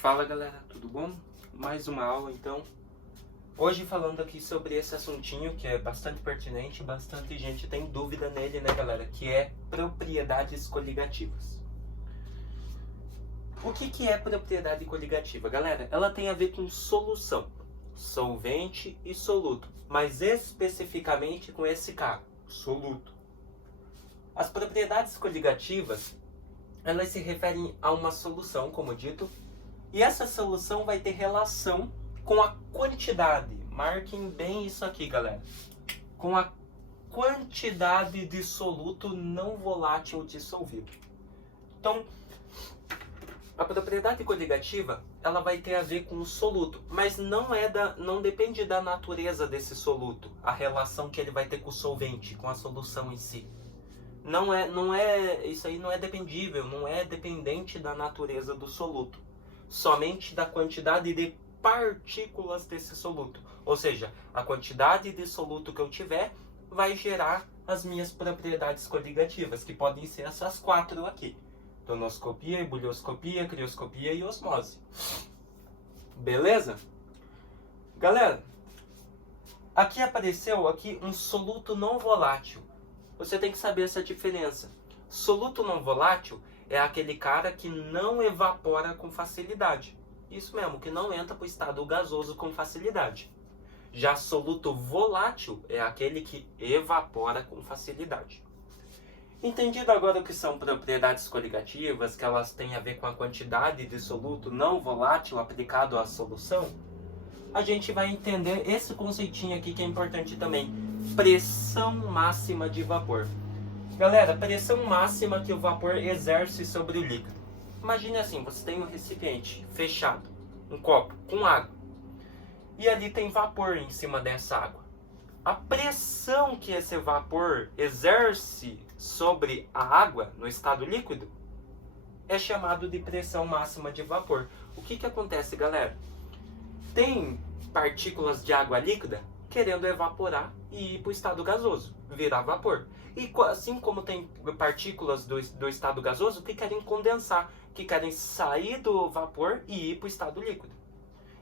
Fala galera, tudo bom? Mais uma aula então. Hoje falando aqui sobre esse assuntinho que é bastante pertinente, bastante gente tem dúvida nele, né galera? Que é propriedades coligativas. O que é propriedade coligativa? Galera, ela tem a ver com solução, solvente e soluto, mas especificamente com esse cara, soluto. As propriedades coligativas, elas se referem a uma solução, como dito, e essa solução vai ter relação com a quantidade. Marquem bem isso aqui, galera. Com a quantidade de soluto não volátil dissolvido. Então, a propriedade coligativa, ela vai ter a ver com o soluto, mas não depende da natureza desse soluto, a relação que ele vai ter com o solvente, com a solução em si. Isso aí não é dependível, não é dependente da natureza do soluto. Somente da quantidade de partículas desse soluto. Ou seja, a quantidade de soluto que eu tiver vai gerar as minhas propriedades coligativas, que podem ser essas quatro aqui: tonoscopia, ebullioscopia, crioscopia e osmose. Beleza? Galera, aqui apareceu um soluto não volátil. Você tem que saber essa diferença. Soluto não volátil é aquele cara que não evapora com facilidade. Isso mesmo, que não entra para o estado gasoso com facilidade. Já soluto volátil é aquele que evapora com facilidade. Entendido agora o que são propriedades coligativas, que elas têm a ver com a quantidade de soluto não volátil aplicado à solução, a gente vai entender esse conceitinho aqui que é importante também: pressão máxima de vapor. Galera, pressão máxima que o vapor exerce sobre o líquido. Imagine assim, você tem um recipiente fechado, um copo com água, e ali tem vapor em cima dessa água. A pressão que esse vapor exerce sobre a água no estado líquido é chamado de pressão máxima de vapor. O que acontece, galera? Tem partículas de água líquida querendo evaporar e ir para o estado gasoso, virar vapor. E assim como tem partículas do estado gasoso que querem condensar, que querem sair do vapor e ir para o estado líquido.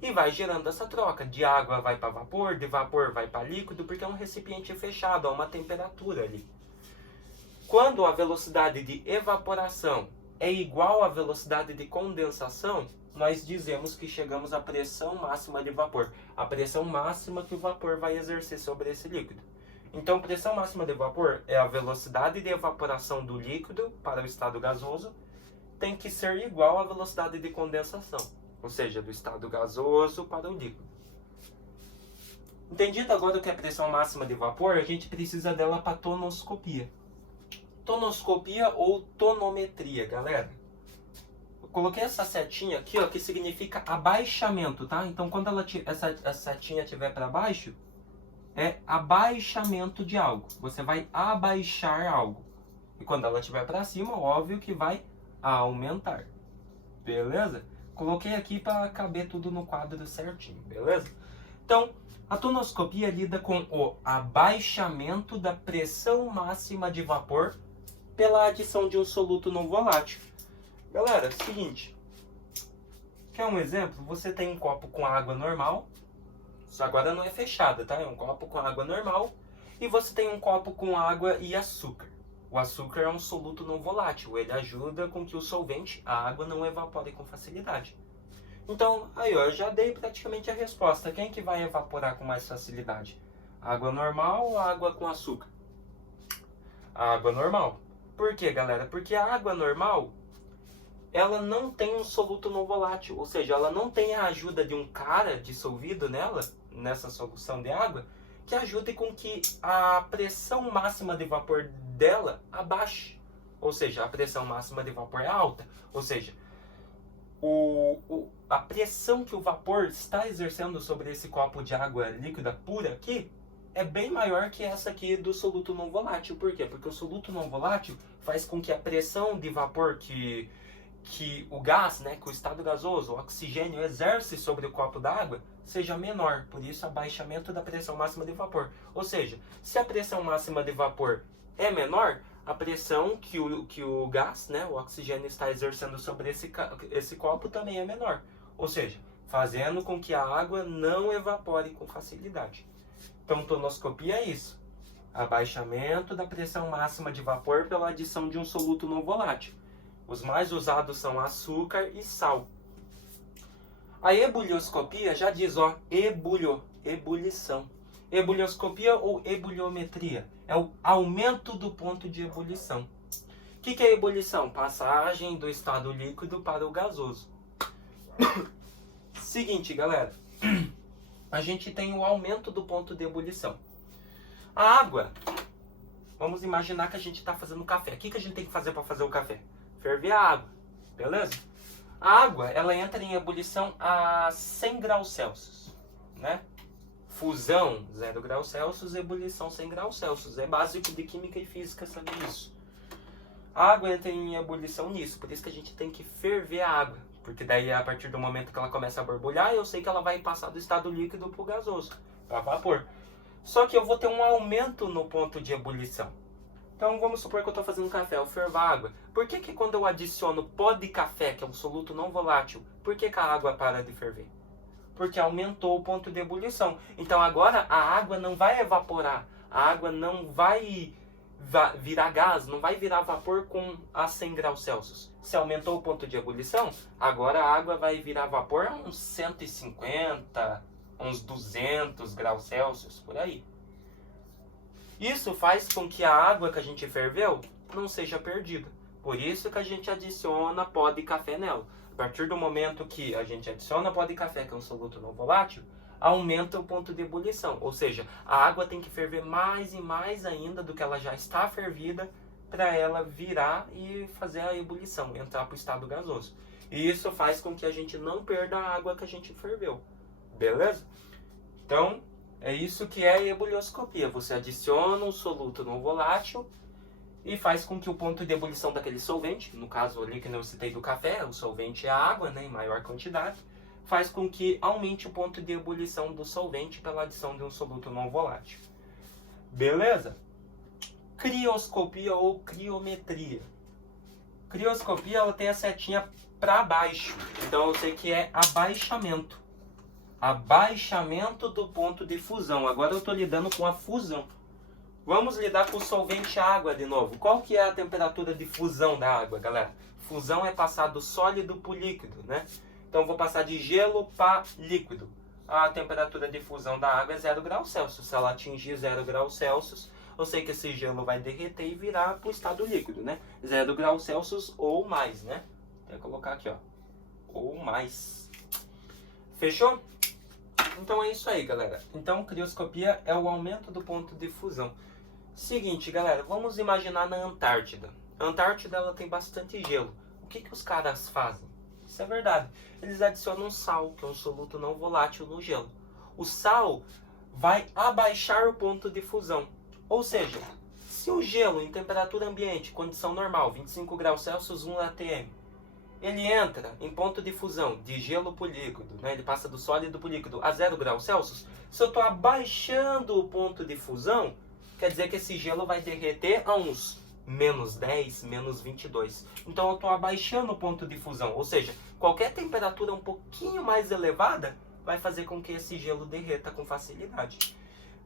E vai gerando essa troca, de água vai para vapor, de vapor vai para líquido, porque é um recipiente fechado, há uma temperatura ali. Quando a velocidade de evaporação é igual à velocidade de condensação, nós dizemos que chegamos à pressão máxima de vapor, a pressão máxima que o vapor vai exercer sobre esse líquido. Então, pressão máxima de vapor é a velocidade de evaporação do líquido para o estado gasoso, tem que ser igual à velocidade de condensação, ou seja, do estado gasoso para o líquido. Entendido agora o que é pressão máxima de vapor, a gente precisa dela para tonoscopia. Tonoscopia ou tonometria, galera. Eu coloquei essa setinha aqui, ó, que significa abaixamento, tá? Então, quando essa setinha estiver para baixo, é abaixamento de algo. Você vai abaixar algo. E quando ela estiver para cima, óbvio que vai aumentar. Beleza? Coloquei aqui para caber tudo no quadro certinho, beleza? Então, a tonoscopia lida com o abaixamento da pressão máxima de vapor pela adição de um soluto não volátil. Galera, seguinte. Quer um exemplo? Você tem um copo com água normal. Isso agora não é fechada, tá? É um copo com água normal. E você tem um copo com água e açúcar. O açúcar é um soluto não volátil. Ele ajuda com que o solvente, a água, não evapore com facilidade. Então, aí ó, eu já dei praticamente a resposta. Quem que vai evaporar com mais facilidade? Água normal ou água com açúcar? Água normal. Por quê, galera? Porque a água normal, ela não tem um soluto não volátil. Ou seja, ela não tem a ajuda de um cara dissolvido nela, nessa solução de água, que ajude com que a pressão máxima de vapor dela abaixe. Ou seja, a pressão máxima de vapor é alta. Ou seja, a pressão que o vapor está exercendo sobre esse copo de água líquida pura aqui é bem maior que essa aqui do soluto não volátil. Por quê? Porque o soluto não volátil faz com que a pressão de vapor que o gás, né, que o estado gasoso, o oxigênio exerce sobre o copo d'água seja menor. Por isso, abaixamento da pressão máxima de vapor. Ou seja, se a pressão máxima de vapor é menor, a pressão que o gás, né, o oxigênio está exercendo sobre esse copo também é menor. Ou seja, fazendo com que a água não evapore com facilidade. Então, tonoscopia é isso. Abaixamento da pressão máxima de vapor pela adição de um soluto não volátil. Os mais usados são açúcar e sal. A ebulioscopia já diz, ó, ebulição. Ebulioscopia ou ebuliometria é o aumento do ponto de ebulição. O que é ebulição? Passagem do estado líquido para o gasoso. Seguinte, galera. A gente tem o aumento do ponto de ebulição. A água, vamos imaginar que a gente está fazendo café. O que a gente tem que fazer para fazer o café? Ferver a água, beleza? A água, ela entra em ebulição a 100 graus Celsius, né? Fusão, 0 graus Celsius, ebulição 100 graus Celsius. É básico de química e física saber isso. A água entra em ebulição nisso, por isso que a gente tem que ferver a água. Porque daí, a partir do momento que ela começa a borbulhar, eu sei que ela vai passar do estado líquido para o gasoso, para vapor. Só que eu vou ter um aumento no ponto de ebulição. Então, vamos supor que eu estou fazendo café, eu fervo a água. Por que quando eu adiciono pó de café, que é um soluto não volátil, por que a água para de ferver? Porque aumentou o ponto de ebulição. Então, agora a água não vai evaporar. A água não vai virar gás, não vai virar vapor com a 100 graus Celsius. Se aumentou o ponto de ebulição, agora a água vai virar vapor a uns 150, uns 200 graus Celsius, por aí. Isso faz com que a água que a gente ferveu não seja perdida. Por isso que a gente adiciona pó de café nela. A partir do momento que a gente adiciona pó de café, que é um soluto não volátil, aumenta o ponto de ebulição. Ou seja, a água tem que ferver mais e mais ainda do que ela já está fervida para ela virar e fazer a ebulição, entrar para o estado gasoso. E isso faz com que a gente não perda a água que a gente ferveu. Beleza? Então, é isso que é a ebulioscopia. Você adiciona um soluto não volátil e faz com que o ponto de ebulição daquele solvente, no caso ali que eu citei do café, o solvente é a água, né, em maior quantidade, faz com que aumente o ponto de ebulição do solvente pela adição de um soluto não volátil. Beleza? Crioscopia ou criometria. Crioscopia, ela tem a setinha para baixo, então eu sei que é abaixamento. Abaixamento do ponto de fusão. Agora eu estou lidando com a fusão. Vamos lidar com o solvente água de novo. Qual que é a temperatura de fusão da água, galera? Fusão é passar do sólido para o líquido, né? Então eu vou passar de gelo para líquido. A temperatura de fusão da água é 0 graus Celsius. Se ela atingir 0 graus Celsius, eu sei que esse gelo vai derreter e virar para o estado líquido, né? 0 graus Celsius ou mais, né? Vou colocar aqui, ó. Ou mais. Fechou? Então é isso aí, galera. Então, crioscopia é o aumento do ponto de fusão. Seguinte, galera, vamos imaginar na Antártida. A Antártida, ela tem bastante gelo. O que os caras fazem? Isso é verdade. Eles adicionam sal, que é um soluto não volátil no gelo. O sal vai abaixar o ponto de fusão. Ou seja, se o gelo em temperatura ambiente, condição normal, 25 graus Celsius, 1 atm, ele entra em ponto de fusão de gelo para o líquido, né? Ele passa do sólido para o líquido a 0 graus Celsius. Se eu estou abaixando o ponto de fusão, quer dizer que esse gelo vai derreter a uns menos 10, menos 22. Então eu estou abaixando o ponto de fusão. Ou seja, qualquer temperatura um pouquinho mais elevada vai fazer com que esse gelo derreta com facilidade.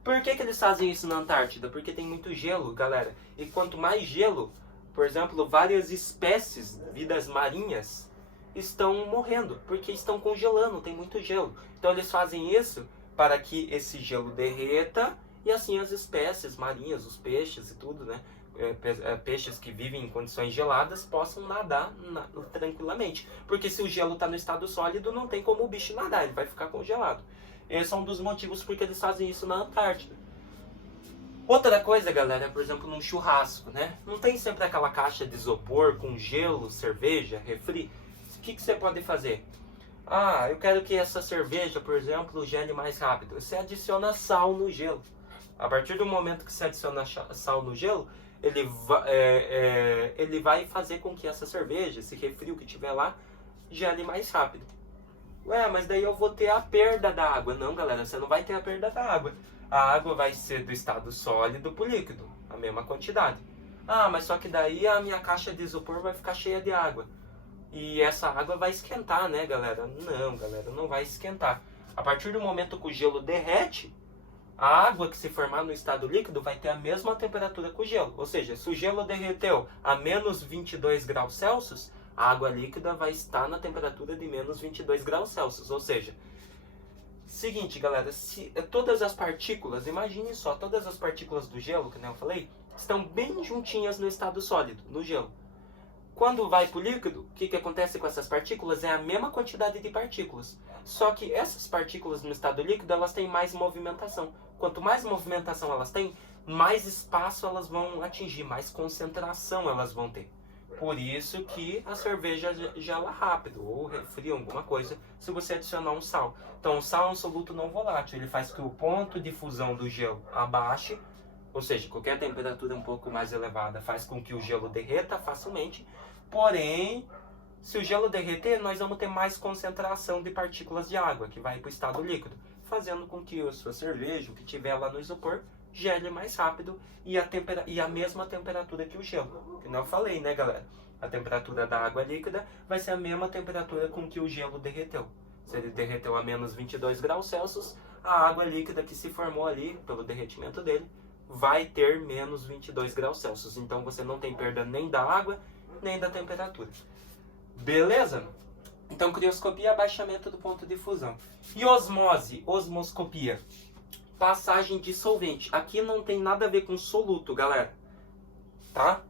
Por que eles fazem isso na Antártida? Porque tem muito gelo, galera. E quanto mais gelo, por exemplo, várias espécies, vidas marinhas, estão morrendo, porque estão congelando, tem muito gelo. Então eles fazem isso para que esse gelo derreta e assim as espécies marinhas, os peixes e tudo, né? Peixes que vivem em condições geladas possam nadar tranquilamente. Porque se o gelo está no estado sólido, não tem como o bicho nadar, ele vai ficar congelado. Esse é um dos motivos porque eles fazem isso na Antártida. Outra coisa, galera, é, por exemplo, num churrasco, né? Não tem sempre aquela caixa de isopor com gelo, cerveja, refri? O que você pode fazer? Ah, eu quero que essa cerveja, por exemplo, gele mais rápido. Você adiciona sal no gelo. A partir do momento que você adiciona sal no gelo, ele vai fazer com que essa cerveja, esse refri que tiver lá, gele mais rápido. Ué, mas daí eu vou ter a perda da água. Não, galera, você não vai ter a perda da água. A água vai ser do estado sólido para o líquido, a mesma quantidade. Ah, mas só que daí a minha caixa de isopor vai ficar cheia de água. e essa água vai esquentar, né, galera? Não, galera, não vai esquentar. A partir do momento que o gelo derrete, a água que se formar no estado líquido vai ter a mesma temperatura que o gelo. Ou seja, se o gelo derreteu a menos 22 graus Celsius, a água líquida vai estar na temperatura de menos 22 graus Celsius. Ou seja, seguinte, galera, se todas as partículas, imagine só, todas as partículas do gelo, que nem eu falei, estão bem juntinhas no estado sólido, no gelo. Quando vai para o líquido, o que acontece com essas partículas? É a mesma quantidade de partículas. Só que essas partículas no estado líquido, elas têm mais movimentação. Quanto mais movimentação elas têm, mais espaço elas vão atingir, mais concentração elas vão ter. Por isso que a cerveja gela rápido, ou refri, alguma coisa, se você adicionar um sal. Então, o sal é um soluto não volátil. Ele faz que o ponto de fusão do gelo abaixe, ou seja, qualquer temperatura um pouco mais elevada faz com que o gelo derreta facilmente. Porém, se o gelo derreter, nós vamos ter mais concentração de partículas de água, que vai para o estado líquido, fazendo com que a sua cerveja, o que tiver lá no isopor, gele mais rápido e a mesma temperatura que o gelo. Que não eu falei, né, galera? A temperatura da água líquida vai ser a mesma temperatura com que o gelo derreteu. Se ele derreteu a menos 22 graus Celsius, a água líquida que se formou ali, pelo derretimento dele, vai ter menos 22 graus Celsius. Então você não tem perda nem da água, nem da temperatura. Beleza? Então, crioscopia, abaixamento do ponto de fusão. E osmose, osmoscopia. Passagem de solvente. Aqui não tem nada a ver com soluto, galera. Tá?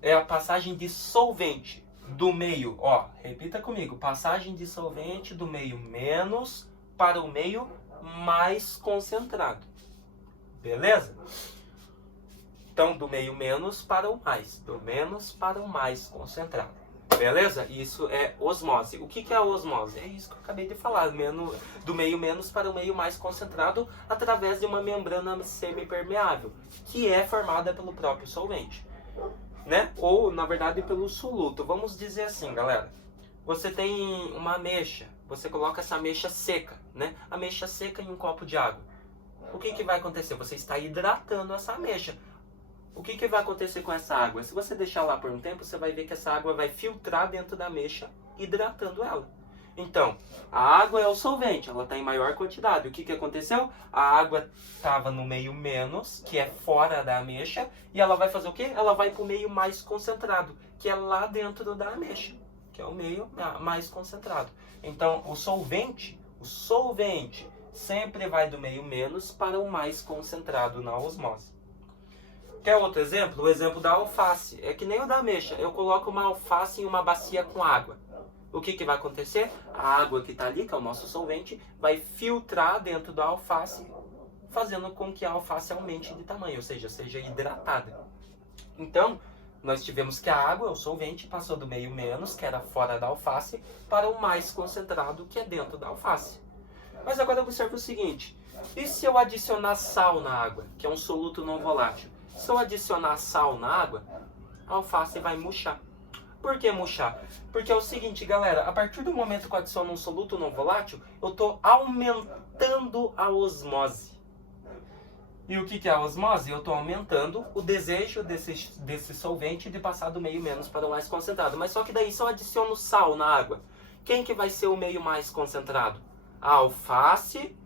É a passagem de solvente do meio, ó, repita comigo. Passagem de solvente do meio menos para o meio mais concentrado. Beleza? Então, do meio menos para o mais. Do menos para o mais concentrado. Beleza? Isso é osmose. O que é a osmose? É isso que eu acabei de falar. Do meio menos para o meio mais concentrado através de uma membrana semipermeável, que é formada pelo próprio solvente, né? Ou, na verdade, pelo soluto. Vamos dizer assim, galera. Você tem uma ameixa. Você coloca essa ameixa seca, né? Ameixa seca em um copo de água. O que vai acontecer? Você está hidratando essa ameixa. O que vai acontecer com essa água? Se você deixar lá por um tempo, você vai ver que essa água vai filtrar dentro da ameixa, hidratando ela. Então, a água é o solvente, ela está em maior quantidade. O que aconteceu? A água estava no meio menos, que é fora da ameixa, e ela vai fazer o quê? Ela vai para o meio mais concentrado, que é lá dentro da ameixa, que é o meio mais concentrado. Então, o solvente sempre vai do meio menos para o mais concentrado na osmose. Quer outro exemplo? O exemplo da alface. É que nem o da ameixa. Eu coloco uma alface em uma bacia com água. O que vai acontecer? A água que está ali, que é o nosso solvente, vai filtrar dentro da alface, fazendo com que a alface aumente de tamanho, ou seja hidratada. Então, nós tivemos que a água, o solvente, passou do meio menos, que era fora da alface, para o mais concentrado, que é dentro da alface. Mas agora observe o seguinte. E se eu adicionar sal na água, que é um soluto não volátil? Se eu adicionar sal na água, a alface vai murchar. Por que murchar? Porque é o seguinte, galera, a partir do momento que eu adiciono um soluto não volátil, eu estou aumentando a osmose. E o que é a osmose? Eu estou aumentando o desejo desse solvente de passar do meio menos para o mais concentrado. Mas só que daí, se eu adiciono sal na água, quem que vai ser o meio mais concentrado? A alface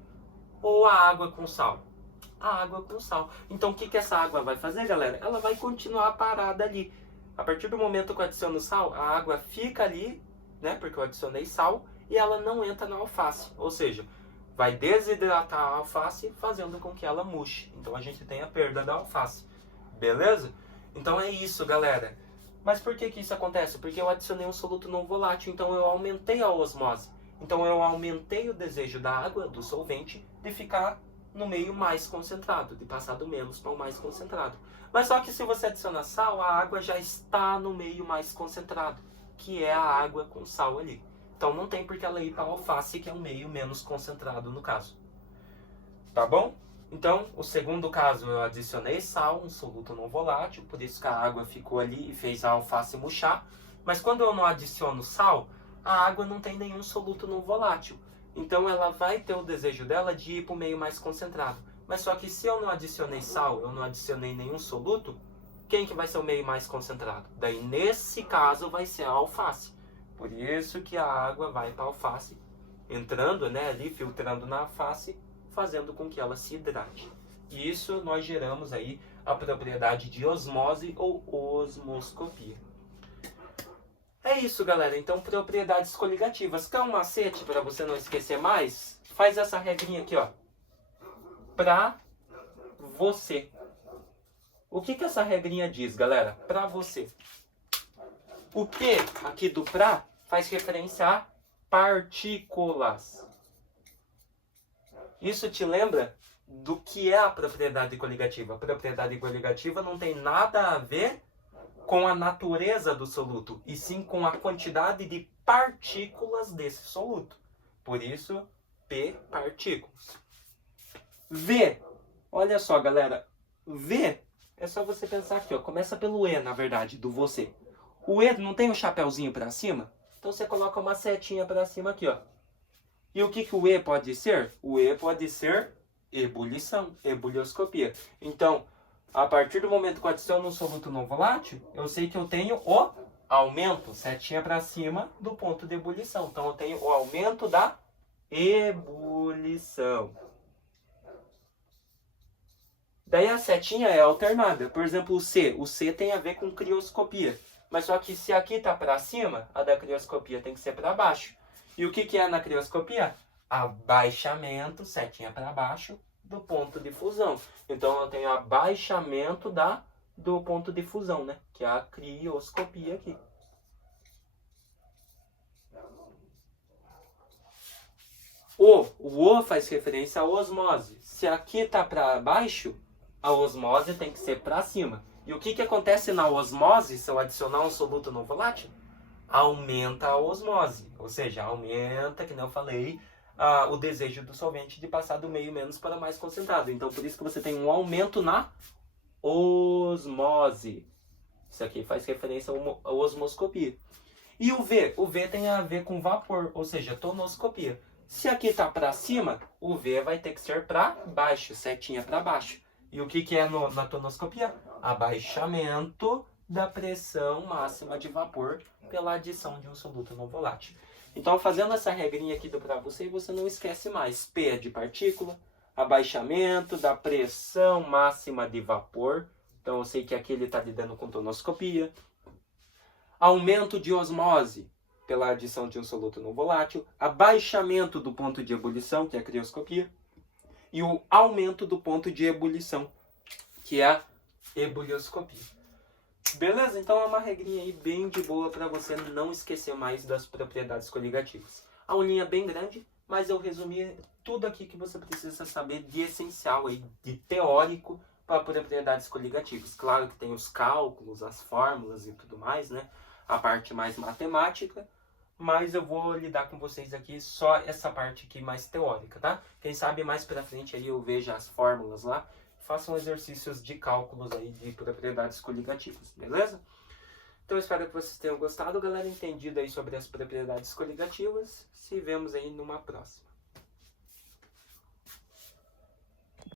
ou a água com sal? A água com sal. Então, o que essa água vai fazer, galera? Ela vai continuar parada ali. A partir do momento que eu adiciono sal, a água fica ali, né? Porque eu adicionei sal e ela não entra na alface. Ou seja, vai desidratar a alface, fazendo com que ela murche. Então, a gente tem a perda da alface. Beleza? Então, é isso, galera. Mas por que isso acontece? Porque eu adicionei um soluto não volátil, então eu aumentei a osmose. Então, eu aumentei o desejo da água, do solvente, de ficar no meio mais concentrado, de passar do menos para o mais concentrado. Mas só que se você adicionar sal, a água já está no meio mais concentrado, que é a água com sal ali. Então não tem por que ela ir para a alface, que é o meio menos concentrado no caso. Tá bom? Então, o segundo caso, eu adicionei sal, um soluto não volátil, por isso que a água ficou ali e fez a alface murchar. Mas quando eu não adiciono sal, a água não tem nenhum soluto não volátil. Então ela vai ter o desejo dela de ir para o meio mais concentrado. Mas só que se eu não adicionei sal, eu não adicionei nenhum soluto, quem que vai ser o meio mais concentrado? Daí nesse caso vai ser a alface. Por isso que a água vai para a alface, entrando, né, ali, filtrando na face, fazendo com que ela se hidrate. E isso nós geramos aí a propriedade de osmose ou osmoscopia. É isso, galera. Então, propriedades coligativas. Quer um macete para você não esquecer mais? Faz essa regrinha aqui, ó. Pra você. O que que essa regrinha diz, galera? Pra você. O P aqui do pra faz referência a partículas. Isso te lembra do que é a propriedade coligativa? A propriedade coligativa não tem nada a ver com a natureza do soluto, e sim com a quantidade de partículas desse soluto. Por isso, P, partículas. V, olha só, galera. V é só você pensar aqui, ó. Começa pelo E, na verdade, do você. O E não tem um chapéuzinho para cima? Então você coloca uma setinha para cima aqui, ó. E o que que o E pode ser? O E pode ser ebulição, ebulioscopia. Então, a partir do momento que eu adiciono um soluto não volátil, eu sei que eu tenho o aumento, setinha para cima, do ponto de ebulição. Então, eu tenho o aumento da ebulição. Daí a setinha é alternada. Por exemplo, o C tem a ver com crioscopia. Mas só que se aqui está para cima, a da crioscopia tem que ser para baixo. E o que que é na crioscopia? Abaixamento, setinha para baixo, do ponto de fusão. Então eu tenho abaixamento do ponto de fusão, né? Que é a crioscopia aqui. O O faz referência à osmose. Se aqui está para baixo, a osmose tem que ser para cima. E o que que acontece na osmose se eu adicionar um soluto não volátil? Aumenta a osmose. Ou seja, aumenta, que nem eu falei, o desejo do solvente de passar do meio menos para mais concentrado. Então, por isso que você tem um aumento na osmose. Isso aqui faz referência à osmoscopia. E o V? O V tem a ver com vapor, ou seja, tonoscopia. Se aqui está para cima, o V vai ter que ser para baixo, setinha para baixo. E o que que é na tonoscopia? Abaixamento da pressão máxima de vapor pela adição de um soluto não volátil. Então, fazendo essa regrinha aqui para você não esquece mais. P é de partícula, abaixamento da pressão máxima de vapor. Então, eu sei que aqui ele está lidando com tonoscopia. Aumento de osmose pela adição de um soluto não volátil. Abaixamento do ponto de ebulição, que é a crioscopia. E o aumento do ponto de ebulição, que é a ebulioscopia. Beleza? Então é uma regrinha aí bem de boa para você não esquecer mais das propriedades coligativas. A aulinha é bem grande, mas eu resumi tudo aqui que você precisa saber de essencial aí, de teórico para propriedades coligativas. Claro que tem os cálculos, as fórmulas e tudo mais, né? A parte mais matemática, mas eu vou lidar com vocês aqui só essa parte aqui mais teórica, tá? Quem sabe mais pra frente aí eu veja as fórmulas lá, façam exercícios de cálculos aí de propriedades coligativas, beleza? Então eu espero que vocês tenham gostado, galera, entendido aí sobre as propriedades coligativas. Se vemos aí numa próxima.